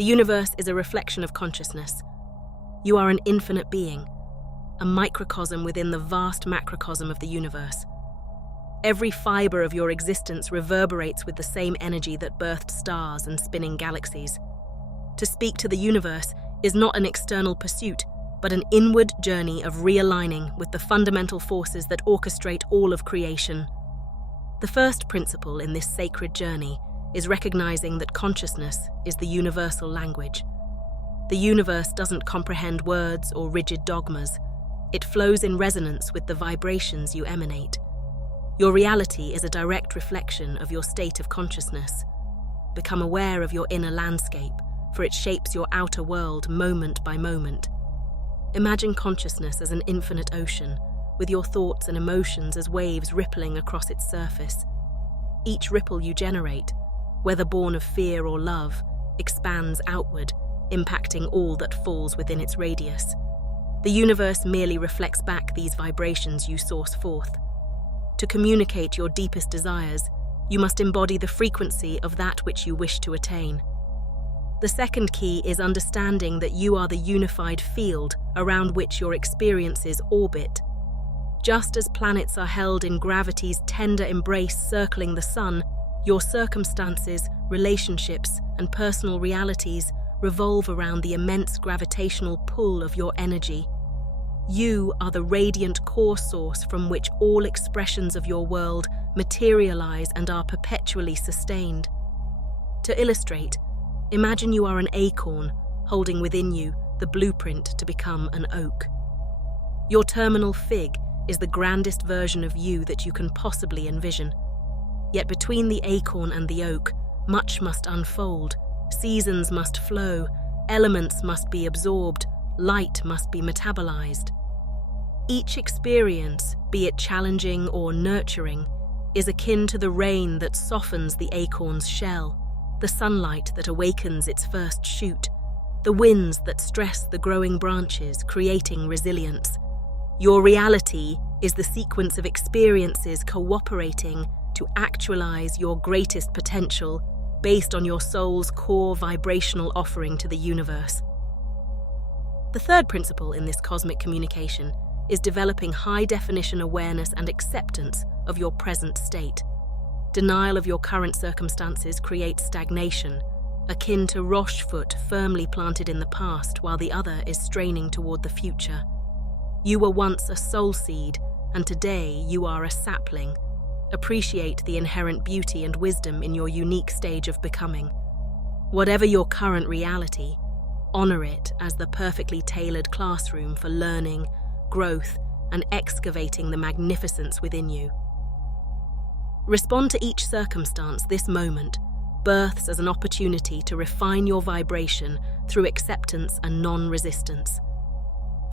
The universe is a reflection of consciousness. You are an infinite being, a microcosm within the vast macrocosm of the universe. Every fiber of your existence reverberates with the same energy that birthed stars and spinning galaxies. To speak to the universe is not an external pursuit, but an inward journey of realigning with the fundamental forces that orchestrate all of creation. The first principle in this sacred journey is recognizing that consciousness is the universal language. The universe doesn't comprehend words or rigid dogmas. It flows in resonance with the vibrations you emanate. Your reality is a direct reflection of your state of consciousness. Become aware of your inner landscape, for it shapes your outer world moment by moment. Imagine consciousness as an infinite ocean, with your thoughts and emotions as waves rippling across its surface. Each ripple you generate, whether born of fear or love, expands outward, impacting all that falls within its radius. The universe merely reflects back these vibrations you source forth. To communicate your deepest desires, you must embody the frequency of that which you wish to attain. The second key is understanding that you are the unified field around which your experiences orbit. Just as planets are held in gravity's tender embrace circling the sun, your circumstances, relationships, and personal realities revolve around the immense gravitational pull of your energy. You are the radiant core source from which all expressions of your world materialize and are perpetually sustained. To illustrate, imagine you are an acorn holding within you the blueprint to become an oak. Your terminal fig is the grandest version of you that you can possibly envision. Yet between the acorn and the oak, much must unfold, seasons must flow, elements must be absorbed, light must be metabolized. Each experience, be it challenging or nurturing, is akin to the rain that softens the acorn's shell, the sunlight that awakens its first shoot, the winds that stress the growing branches, creating resilience. Your reality is the sequence of experiences cooperating to actualize your greatest potential based on your soul's core vibrational offering to the universe. The third principle in this cosmic communication is developing high-definition awareness and acceptance of your present state. Denial of your current circumstances creates stagnation, akin to rochefoot firmly planted in the past while the other is straining toward the future. You were once a soul seed, and today you are a sapling. Appreciate the inherent beauty and wisdom in your unique stage of becoming. Whatever your current reality, honor it as the perfectly tailored classroom for learning, growth, and excavating the magnificence within you. Respond to each circumstance this moment births as an opportunity to refine your vibration through acceptance and non-resistance.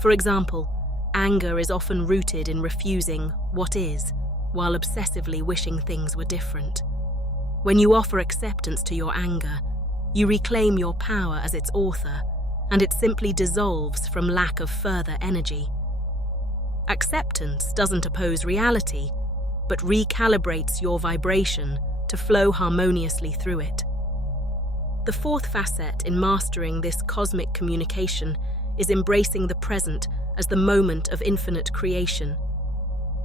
For example, anger is often rooted in refusing what is, while obsessively wishing things were different. When you offer acceptance to your anger, you reclaim your power as its author, and it simply dissolves from lack of further energy. Acceptance doesn't oppose reality, but recalibrates your vibration to flow harmoniously through it. The fourth facet in mastering this cosmic communication is embracing the present as the moment of infinite creation.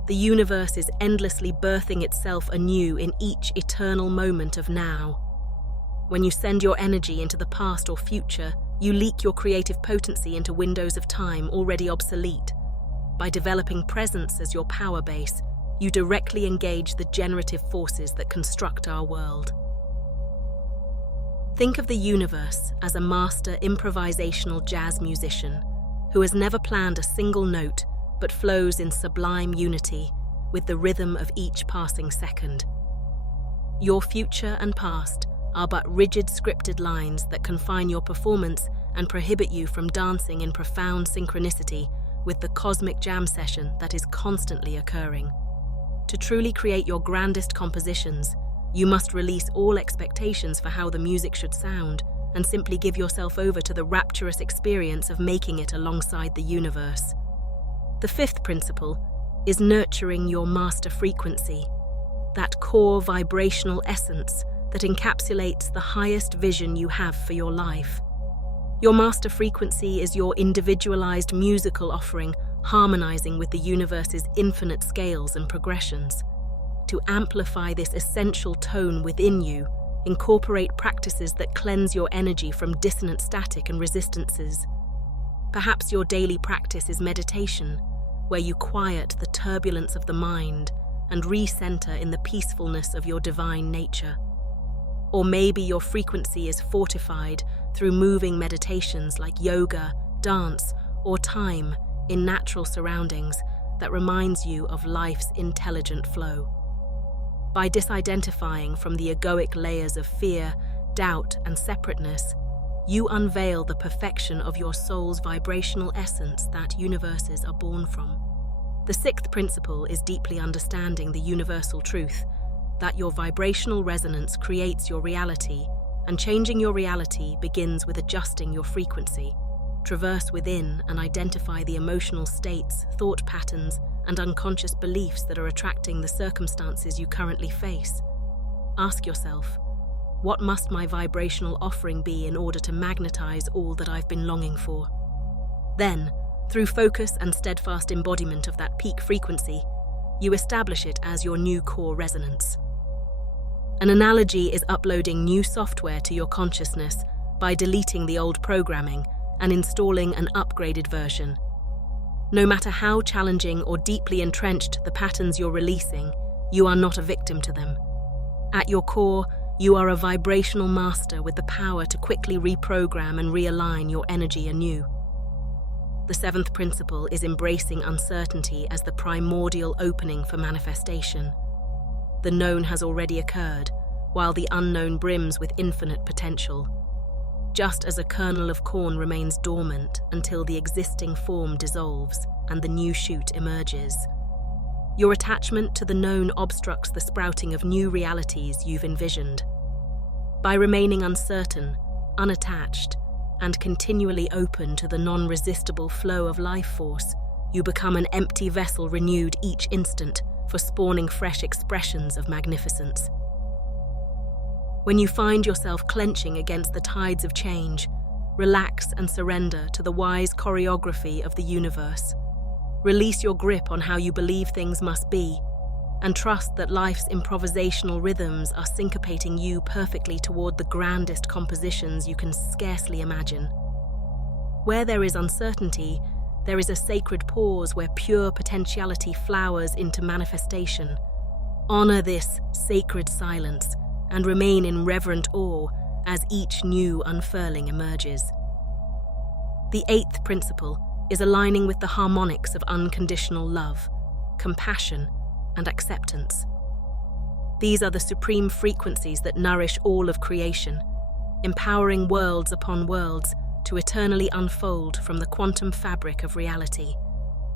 The universe is endlessly birthing itself anew in each eternal moment of now. When you send your energy into the past or future, you leak your creative potency into windows of time already obsolete. By developing presence as your power base, you directly engage the generative forces that construct our world. Think of the universe as a master improvisational jazz musician who has never planned a single note but flows in sublime unity with the rhythm of each passing second. Your future and past are but rigid scripted lines that confine your performance and prohibit you from dancing in profound synchronicity with the cosmic jam session that is constantly occurring. To truly create your grandest compositions, you must release all expectations for how the music should sound and simply give yourself over to the rapturous experience of making it alongside the universe. The fifth principle is nurturing your master frequency, that core vibrational essence that encapsulates the highest vision you have for your life. Your master frequency is your individualized musical offering, harmonizing with the universe's infinite scales and progressions. To amplify this essential tone within you, incorporate practices that cleanse your energy from dissonant static and resistances. Perhaps your daily practice is meditation, where you quiet the turbulence of the mind and recenter in the peacefulness of your divine nature. Or maybe your frequency is fortified through moving meditations like yoga, dance, or time in natural surroundings that reminds you of life's intelligent flow. By disidentifying from the egoic layers of fear, doubt, and separateness, you unveil the perfection of your soul's vibrational essence that universes are born from. The sixth principle is deeply understanding the universal truth, that your vibrational resonance creates your reality, and changing your reality begins with adjusting your frequency. Traverse within and identify the emotional states, thought patterns, and unconscious beliefs that are attracting the circumstances you currently face. Ask yourself, what must my vibrational offering be in order to magnetize all that I've been longing for? Then, through focus and steadfast embodiment of that peak frequency, you establish it as your new core resonance. An analogy is uploading new software to your consciousness by deleting the old programming and installing an upgraded version. No matter how challenging or deeply entrenched the patterns you're releasing, you are not a victim to them. At your core, you are a vibrational master with the power to quickly reprogram and realign your energy anew. The seventh principle is embracing uncertainty as the primordial opening for manifestation. The known has already occurred, while the unknown brims with infinite potential. Just as a kernel of corn remains dormant until the existing form dissolves and the new shoot emerges, your attachment to the known obstructs the sprouting of new realities you've envisioned. By remaining uncertain, unattached, and continually open to the non-resistible flow of life force, you become an empty vessel renewed each instant for spawning fresh expressions of magnificence. When you find yourself clenching against the tides of change, relax and surrender to the wise choreography of the universe. Release your grip on how you believe things must be, and trust that life's improvisational rhythms are syncopating you perfectly toward the grandest compositions you can scarcely imagine. Where there is uncertainty, there is a sacred pause where pure potentiality flowers into manifestation. Honor this sacred silence and remain in reverent awe as each new unfurling emerges. The eighth principle is aligning with the harmonics of unconditional love, compassion, and acceptance. These are the supreme frequencies that nourish all of creation, empowering worlds upon worlds to eternally unfold from the quantum fabric of reality.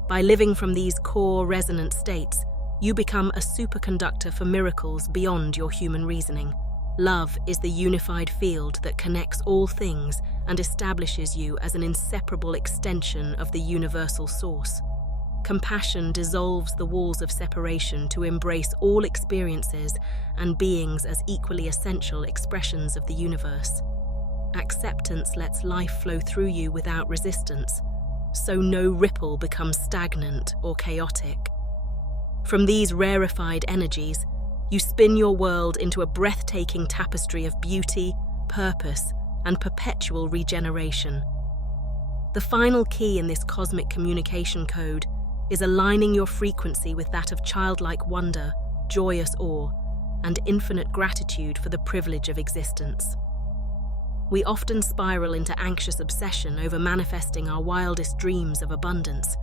By living from these core resonant states, you become a superconductor for miracles beyond your human reasoning. Love is the unified field that connects all things and establishes you as an inseparable extension of the universal source. Compassion dissolves the walls of separation to embrace all experiences and beings as equally essential expressions of the universe. Acceptance lets life flow through you without resistance, so no ripple becomes stagnant or chaotic. From these rarefied energies, you spin your world into a breathtaking tapestry of beauty, purpose, and perpetual regeneration. The final key in this cosmic communication code is aligning your frequency with that of childlike wonder, joyous awe, and infinite gratitude for the privilege of existence. We often spiral into anxious obsession over manifesting our wildest dreams of abundance,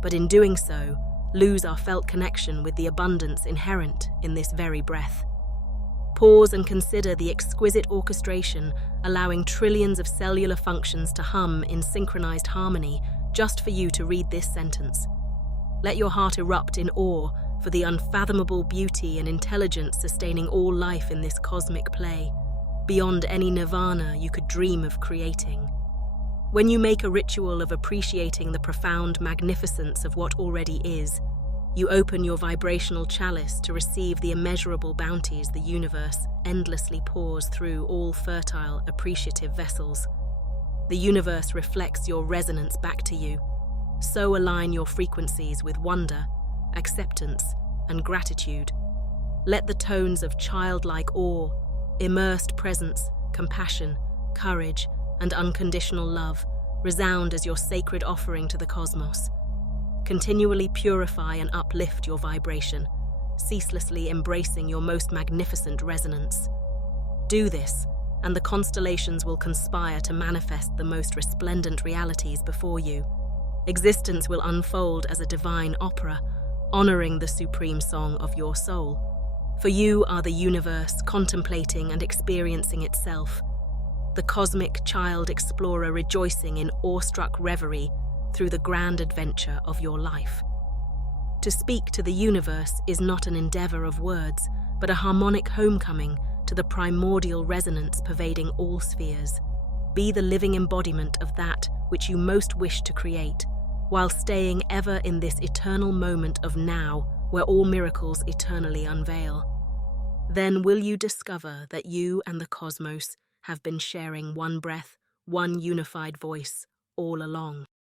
but in doing so, lose our felt connection with the abundance inherent in this very breath. Pause and consider the exquisite orchestration allowing trillions of cellular functions to hum in synchronized harmony just for you to read this sentence. Let your heart erupt in awe for the unfathomable beauty and intelligence sustaining all life in this cosmic play, beyond any nirvana you could dream of creating. When you make a ritual of appreciating the profound magnificence of what already is, you open your vibrational chalice to receive the immeasurable bounties the universe endlessly pours through all fertile, appreciative vessels. The universe reflects your resonance back to you. So align your frequencies with wonder, acceptance, and gratitude. Let the tones of childlike awe, immersed presence, compassion, courage, and unconditional love resound as your sacred offering to the cosmos. Continually purify and uplift your vibration, ceaselessly embracing your most magnificent resonance. Do this, and the constellations will conspire to manifest the most resplendent realities before you. Existence will unfold as a divine opera, honoring the supreme song of your soul. For you are the universe contemplating and experiencing itself, the cosmic child explorer rejoicing in awestruck reverie through the grand adventure of your life. To speak to the universe is not an endeavor of words, but a harmonic homecoming to the primordial resonance pervading all spheres. Be the living embodiment of that which you most wish to create, while staying ever in this eternal moment of now, where all miracles eternally unveil. Then will you discover that you and the cosmos have been sharing one breath, one unified voice all along.